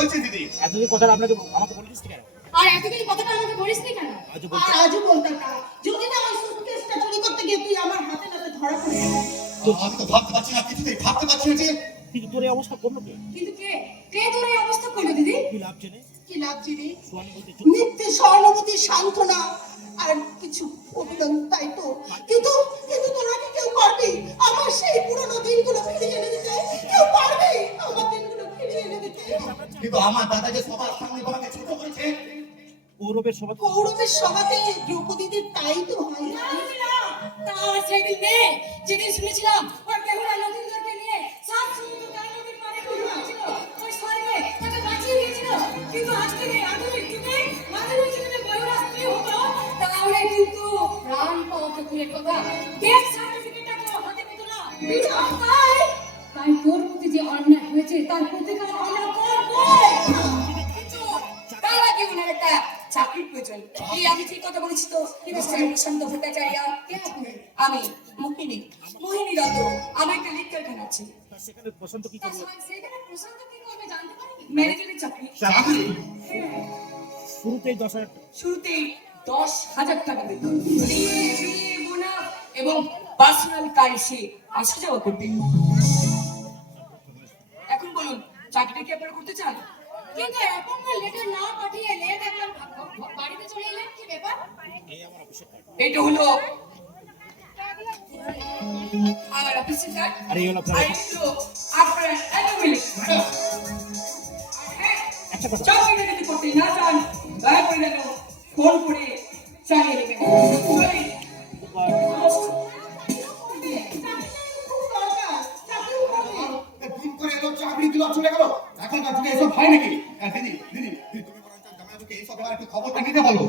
হয়েছে দিদি? এতদিন কথাটা আপনাকে আমাকে বলিস কেন? আর এতদিন কথাটা আমাকে বলিস নি কেন? আজও বলতাম না। যদি না ওই সুটকেসটা চুরি করতে গিয়ে তুই আমার হাতে নাতে ধরা পড়ে যাস। আমি তো ভাবতে পারছি না, কিছুতেই ভাবতে পারছি না যে কিন্তু তোর এই অবস্থা করলো কে? কিন্তু কে তোর এই অবস্থা করলো দিদি? কি লাভ জেনে? কি লাভ জেনে? সহানুভূতি মিথ্যে সহানুভূতি, সান্ত্বনা আর কিছু অভিনন্দন, তাই তো। কিন্তু তোরা কি কেউ পারবি আমার সেই পুরনো দিনগুলো ফিরিয়ে এনে দিতে? কেউ পারবি আমার দিনগুলো ফিরিয়ে এনে দিতে? কিন্তু আমার দাদা যে সবার সামনে তোমাকে ছোট করেছে, কৌরবের সভাতে দ্রৌপদীদের তাই তো হয় না। তার সেদিন নেই যেদিন শুনেছিলাম ওই বেহুলা নদীন্দরকে নিয়ে সাত সমুদ্র কাননদীর পাড়ে ঘুরেছিল, ওই স্বর্গে তাকে বাঁচিয়ে দিয়েছিল। কিন্তু আজকে এই আধুনিক যুগে মাঝে যদি বেহুলা স্ত্রী হতো তাহলে কিন্তু প্রাণ পাওয়া তো দূরের কথা, ডেথ সার্টিফিকেটটা কেউ হাতে পেত না। তাই তোর প্রতি যে অন্যায় হয়েছে তার প্রতিকার আমরা করবো। তার আগে ওনার একটা চাকরির প্রয়োজন। এই আমি ঠিক কথা বলেছি তো? প্রশান্ত ভট্টাচার্য। আমি মোহিনী দত্ত। আমার একটা লিখ কারখানা আছে। সেখানে প্রশান্ত কি করবে? সেখানে প্রশান্ত কি করবে জানতে পারি? ম্যানেজারের চাকরি। শুরুতেই 10,000 টাকা বেতন, বোনাস এবং পার্সোনাল কার এসে আসা যাওয়া করবে। এখন বলুন, চাকরিটা কি আপনারা করতে চান? কিন্তু এখন লেটার না পাঠিয়ে লেট একদম বাড়িতে চলে এলেন, কি ব্যাপার? এটা হলো আমার অফিসের কার্ড। আর এই হলো আপনার অ্যানুয়াল। একটা কথা, চাকরিটা যদি করতে না চান দয়া করে যেন ফোন করে চালিয়ে নেবেন। দিন করে এলো চাকরি দিল চলে গেল, এখনকার যুগে এসব হয় নাকি? দিদি দিদি দিদি, তুমি বরং জামাইবাবুকে এইসব ব্যাপারে একটু খবরটা নিতে বলো।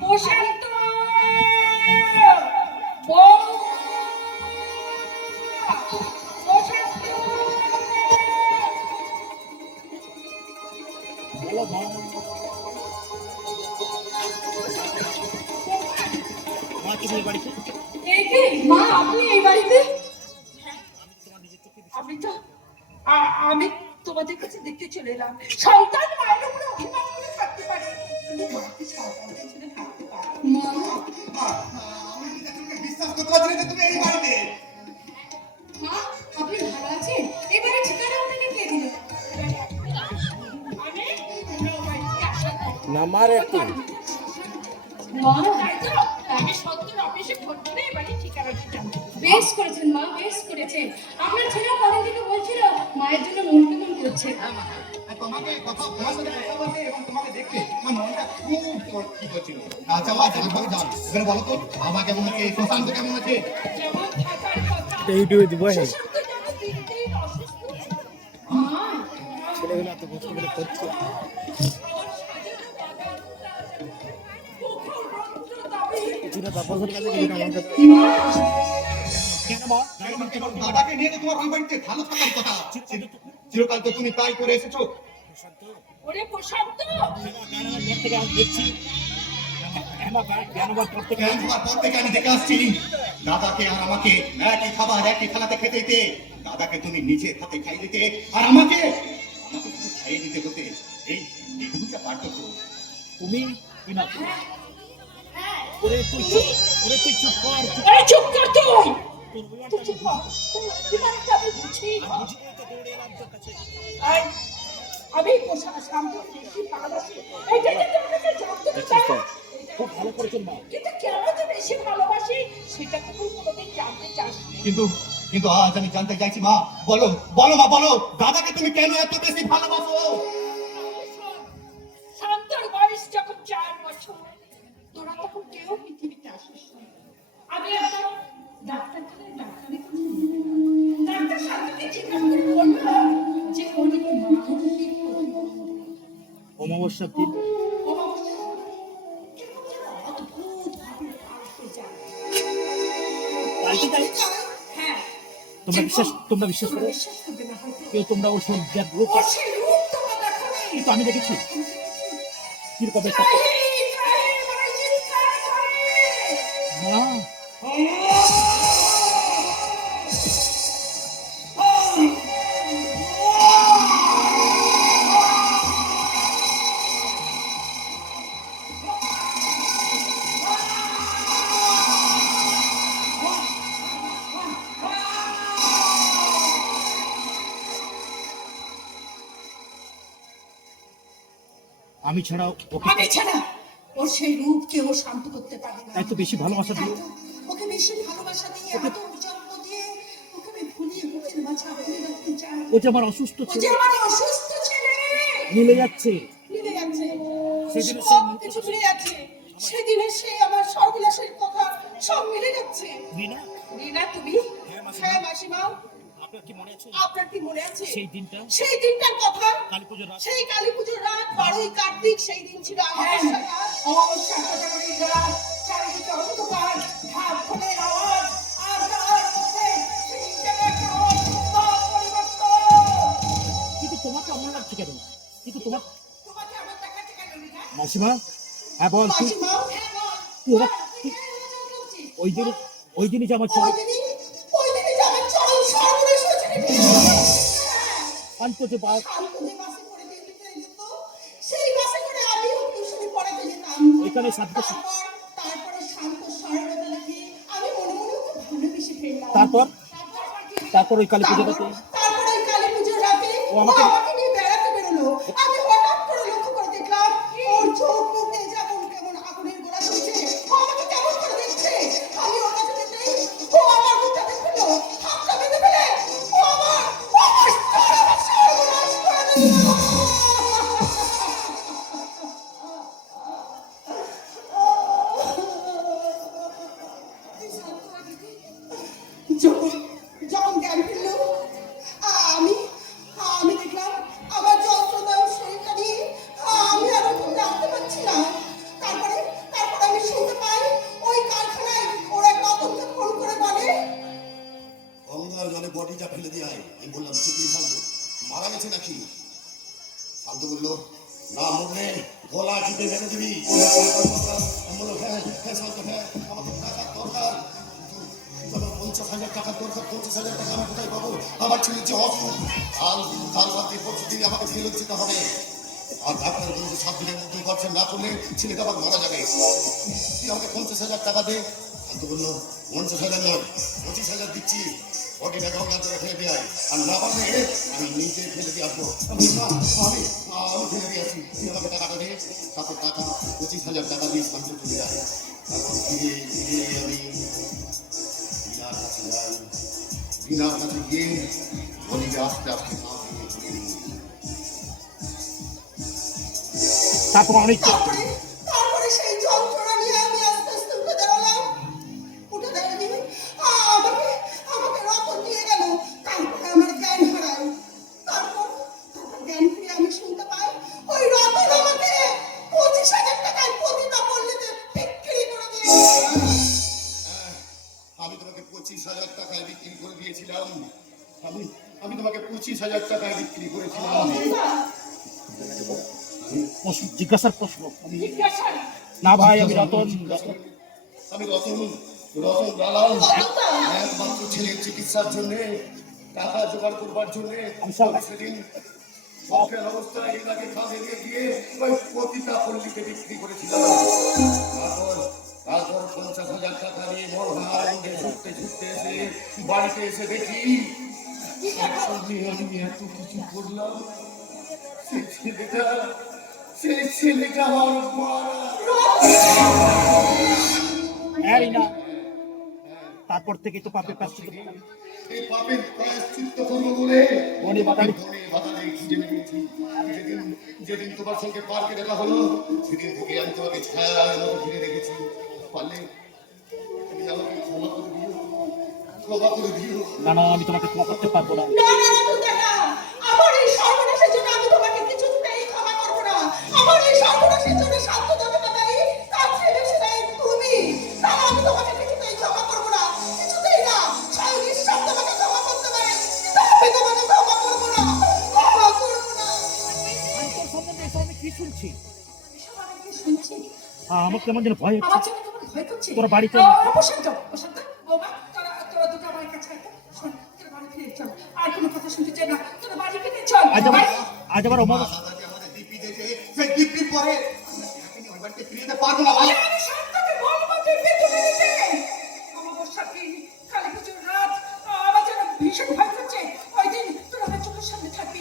প্রশান্ত মা, আপনি এই বাড়িতে? আমি তোমাদের কাছে দেখতে চলে এলাম। সন্তান মায়ের উপরে অভিমান করে থাকতে পারে, কিন্তু মাকে সন্তানের ছেড়ে থাকতে পারে। মা, আমি নিজেকে বিশ্বাস করতে পারছি না যে তুমি এই বাড়িতে। মা, আপনি ভালো আছেন? এই বাড়ির ঠিকানা আপনাকে কে দিল? না মারে একটু বেশ করেছেন মা, বেশ করেছেন। আপনার ছেলে কদিন থেকে বলছিল মায়ের জন্য মন কেমন করছে। তোমাকে তোমার সাথে কথা বলতে এবং তোমাকে দেখতে আমার মনটা খুব কি করছিল। আচ্ছা মা, ভাবে যান, এবারে বলো তো বাবা কেমন আছে, প্রশান্ত কেমন আছে? ইউটিউবে দিব। হ্যাঁ, মা, ছেলেগুলো এত কষ্ট করে করছে। কিছুটা তাপসের কাছে কিছুটা আমার কাছে। কেন মা? দাদাকে নিয়ে তো তোমার ওই বাড়িতে ভালো থাকার কথা। চিরকাল তো তুমি তাই করে এসেছো। ওরে প্রশান্ত, থেকে আমি দেখছি জ্ঞানবার পর থেকে আমি দেখে আসছি দাদাকে আর আমাকে একই খাবার একই থালাতে খেতে দিতে। দাদাকে তুমি নিজে হাতে খাই দিতে আর আমাকে শুধু খাইয়ে দিতে হতে। এইটুকুটা পার্থক্য। তুমি কি না? ওরে তুই চুপ কর। চুপ কর তুই। চুপ কর। আমি বুঝি আমি শান্ত বেশি ভালোবাসি। এইটা যে তোমাকে জানতে চাই। খুব ভালো করেছেন মা, কিন্তু কেন তো বেশি ভালোবাসি সেটা তো তুই কোনোদিন জানতে চাস। কিন্তু আজ আমি জানতে চাইছি মা, বলো বলো মা, বলো দাদাকে তুমি কেন এত বেশি ভালোবাসো? শান্তর বয়স যখন 4 বছর, তোরা তখন কেউ পৃথিবীতে আসিস না। আমি একবার ডাক্তারখানায় ডাক্তার শান্তকে জিজ্ঞাসা করে বলল যে উনি মানসিক অমাবস্যার দিন হ্যাঁ, তোমরা বিশ্বাস করো? কেউ তোমরা ওর সজ্জার রূপ কিন্তু আমি দেখেছি কিরকম আমি ছাড়া ওকে আমি ছাড়া ওর সেই রূপকে ও শান্ত করতে পারে না। তাই তো বেশি ভালোবাসা তাই দিও। তো, ওকে বেশি ভালোবাসা দিয়ে আদর যত্ন দিয়ে ওকে আমি ভুলিয়ে বুকের মাঝে ভুলে রাখতে চাই। ও যে আমার অসুস্থ ও যে ছেলে, আমার অসুস্থ ছেলে মিলে যাচ্ছে। মিলে যাচ্ছে, সেদিন সব কিছু মিলে যাচ্ছে। সেদিনে সে আমার সর্বনাশের কথা সব মিলে যাচ্ছে। রিনা, রিনা তুমি? হ্যাঁ মাসিমা, আপনার কি মনে আছে আপনার কি মনে আছে সেই দিনটা, সেই দিনটার কথা? কালী পুজোর রাত? সেই কালী পুজোর রাত, 12ই কার্তিক, সেই দিন ছিল অমাবস্যা রাত। অমাবস্যা কোজাগরীর রাত, চারিদিকে অন্ধকার, ঢাক ঢোলের আওয়াজ, আর তার মধ্যে সেই জায়গাটা অদ্ভুত পরিবর্তন। কিন্তু তোমাকে অমন লাগছে কেন? কিন্তু তোমার তোমাকে আমার দেখাচ্ছে কেন রিনা? মাসিমা, হ্যাঁ বল তুই। মাসিমা, হ্যাঁ বল। তুই ওরা- তুই কেন এরকম করছিস? ওই দিনই যে আমার ওই দিনই যে আমার চরম সর্বনাশ হয়েছে রে রিনা। হ্যাঁ। শান্ত যে বা শান্ত যে বাসে করে দিতে যেত, সেই বাসে করে আমিও টিউশনি পড়াতে যেতাম। এখানে সাতটা তারপরে শান্ত সরলতা দেখে আমি মনে মনে ওকে ভালোবেসে ফেললাম। তারপর কি? তারপর ওই কালী পুজোটাতে তারপরে ওই কালী পুজোর রাতে ও ও আমাকে- আমাকে নিয়ে বেড়াতে বেরোলো। আমি হঠাৎ করে লক্ষ্য করে দেখলাম ওর চোখ মুখ দিয়ে যেমন কেমন আগুনের গোলা চলছে। ও আমাকে কেমন করে দেখছে। আমি ওর কাছে যেতেই ও আমার মুখটা দেখলো, হাতটা বেঁধে ফেলে ও আমার সর্বনাশ করে দিল। যখন যখন জ্ঞান ফিরল, আমি আমি দেখলাম আমার যন্ত্রণার শরীরটা নিয়ে আমি আর ওকে রাখতে পারছি না। তারপরে আমি শুনতে পাই ওই কারখানায় ওরা রতনকে ফোন করে বলে, গঙ্গার জলে বডিটা ফেলে দিয়ে আয়। আমি বললাম ঠিকই শান্ত, মারা গেছে নাকি? শান্ত বললো না, মরলে গলা টিপে মেরে দিবি। আমি বললাম হ্যাঁ হ্যাঁ শান্ত, হ্যাঁ আমাকে টাকার দরকার, কিন্তু আমার 50,000 টাকার দরকার। 50,000 টাকা আমি কোথায় পাবো? আমার ছেলে যে অসুখ, কাল রাত্রি পরশু দিন আমাকে ফেরত যেতে হবে। আর ডাক্তার বলছে 7 দিনের মধ্যে অপারেশন না করলে ছেলেটা আবার মারা যাবে। তুই আমাকে 50,000 টাকা দে। শান্ত বললো 50,000 নয়, 25,000 দিচ্ছি, বডিটা গঙ্গার জলে ফেলে দিয়ে আয়। আর না পারলে আমি নিজে ফেলে দিয়ে আসবো। আমি ফেলে দিয়ে আসি, তুই আমাকে টাকাটা দে। তারপর টাকা 25,000 টাকা দিয়ে শান্ত চলে যায়। তারপর ফিরে আমি রিনার কাছে যাই। রিনার কাছে গিয়ে বডিকে আস্তে আস্তে না ভেঙে তুলে নিই। তারপর অনেক তারপরে সেই যন্ত্রণা নিয়ে আমি আস্তে আস্তে উঠে দাঁড়ালাম। উঠে দাঁড়িয়ে আমাকে রতন নিয়ে গেল। তারপরে আমার জ্ঞান হারায়। তারপর জ্ঞান ফিরে আমি শুনতে পাই ওই রতন আমাকে 25,000 টাকায় প্রতিটা পল্লীতে বিক্রি করে দিয়েছে। আমি তোমাকে 25,000 টাকায় বিক্রি করে দিয়েছিলাম। আমি তোমাকে 25,000 টাকায় বিক্রি করেছিলাম। জিজ্ঞাসার প্রশ্ন। জিজ্ঞাসা না ভাই, আমি রতন। আমি রতন দালাল। রতনদা? একমাত্র ছেলের চিকিৎসার জন্য টাকা জোগাড় করবার জন্য আমি সব- আমি সেদিন অজ্ঞান অবস্থায় এটাকে কাঁধে নিয়ে গিয়ে ওই প্রতিটা পল্লীতে বিক্রি করেছিলাম। তারপর 50,000 টাকা নিয়ে বড় আনন্দে ছুটতে এসে বাড়িতে এসে দেখি একসঙ্গে আমি এত কিছু করলাম। সেই ছেলেটা আমার মারা। হ্যাঁ রিনা, তারপর থেকে তো পাপে প্রায়শ্চিত্ত করলাম। এই পাপের প্রায়শ্চিত্ত করবো বলে বনে বাদামি বাদামি খুঁজে নিয়েছি। যেদিন তোমার সঙ্গে পার্কে দেখা হলো, সেদিন থেকে আমি তোমাকে ছায়ার মতো ঘিরে রেখেছি। পারলে তুমি আমাকে ক্ষমা করে দিও। না না, আমি তোমাকে ক্ষমা করতে পারবো না। না না রতনদা, না। আমার এই সর্বনাশের জন্য আমি তোমাকে কিছুতেই ক্ষমা করবো না। আমার এই সর্বনাশের জন্য শান্ত যতটা দায়ী, তার চেয়ে বেশি দায়ী তুমি। না, আমি তোমাকে কিছুতেই ক্ষমা করবো না। কিছুতেই না। স্বয়ং ঈশ্বর তোমাকে ক্ষমা করতে পারে, কিন্তু আমি তোমাকে ক্ষমা করবো না। ক্ষমা করবো না। আমি তোর সম্বন্ধে এসব আমি কি শুনছি? এসব আমি কি শুনছি? আমার কেমন যেন ভয় হচ্ছে। আমার জন্য তোমার ভয় করছে? তোর বাড়িতে- প্রশান্ত, বৌমা, তোরা দুটো আমার কাছে আয় তো। শোন, তোরা বাড়ি ফিরে চল। আর কোনো কথা শুনতে চাই না। তোরা বাড়ি ফিরে চল। আজ আবার অমাবস্যা। দাদাকে আমাদের দিব্যি দিয়েছে, সেই দিব্যির পরে আমি ওই বাড়িতে ফিরে যেতে পারবো না ভাই। আমি শান্তকে বলবো দিব্যি তুলে দিতে। অমাবস্যার দিন, কালী পুজোর রাত, আমার যেন ভীষণ ভয় করছে। ওই দিন তোরা আমার চোখের সামনে থাকবি।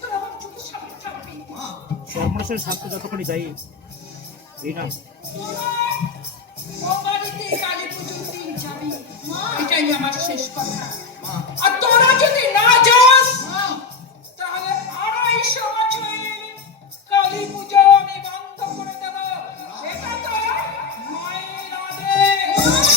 তোরা আমার চোখের সামনে থাকবি। মা, তোমরা তোমার সাথে থাকতে যতক্ষণই যাই এই না বাড়িতে কালী পুজোর দিন যাবি এটাই আমার শেষ কথা আর তোরা যদি না যাস তাহলে 250 বছরের কালী পুজো আমি বন্ধ করে দেব এটা তো মায়ের আদেশ